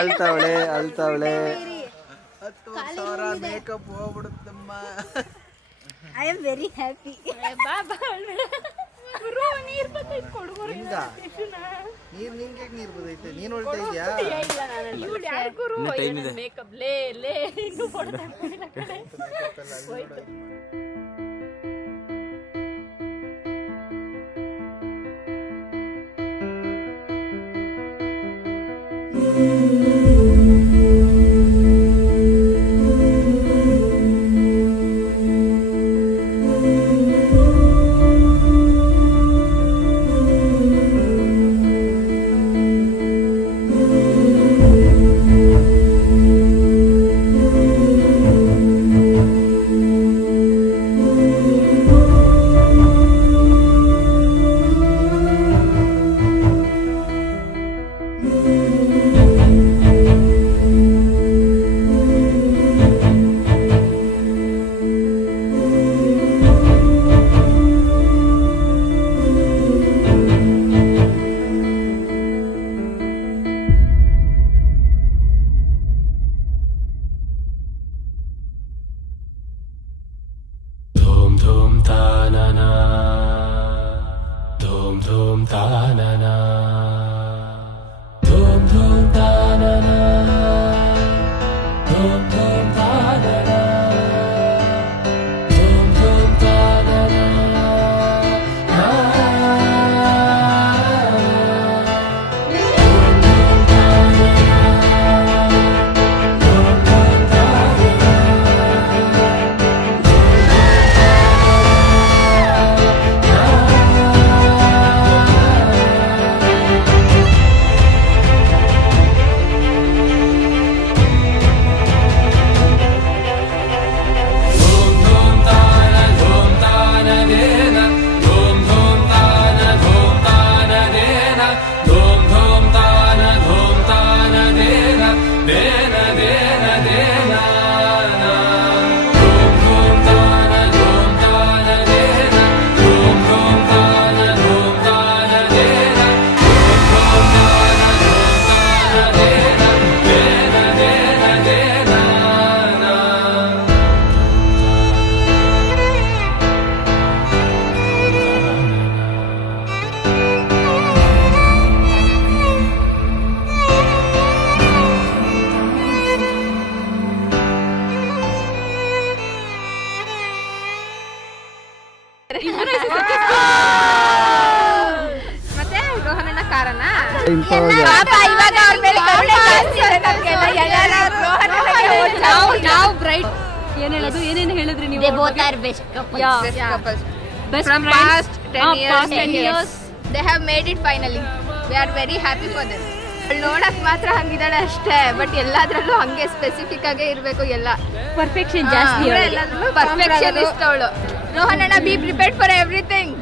ಅಳ್ತಾವಳೆ ಅಳ್ತಾವಳೆ. ಮೇಕಪ್ ಹೋಗ್ಬಿಡುತ್ತಮ್ಮ. I am very happy. ನೀರ್ ನಿಂಗೆ ನೀರ್ ಬದೈತೆ, ನೀನ್ ಹೊಳ್ತಾ ಇದ್ಯಾ? ಮತ್ತೆ ರೋಹನಣ್ಣ ಕಾರಣ ನಾವು ಬ್ರೈಟ್ ಏನ್ ಹೇಳೋದು ಏನೇನು ಹೇಳಿದ್ರಿ ನೀವು? They both are best couples. Best From friends. past 10 past 10 years. years. They have made it finally. We are very happy for them. ನೋಡಕ್ ಮಾತ್ರ ಹಂಗಿದ್ದಾಳೆ ಅಷ್ಟೇ, ಬಟ್ ಎಲ್ಲಾದ್ರಲ್ಲೂ ಹಂಗೆ ಸ್ಪೆಸಿಫಿಕ್ ಆಗೇ ಇರ್ಬೇಕು. ಎಲ್ಲ ಪರ್ಫೆಕ್ಷನ್ ಜಾಸ್ತಿ. ಎಲ್ಲಾದ್ರಲ್ಲೂ ಪರ್ಫೆಕ್ಷನ್ ಇಷ್ಟ ಅವಳು. ರೋಹನಣ್ಣ, ಬಿ ಪ್ರಿಪೇರ್ಡ್ ಫಾರ್ ಎವ್ರಿಥಿಂಗ್.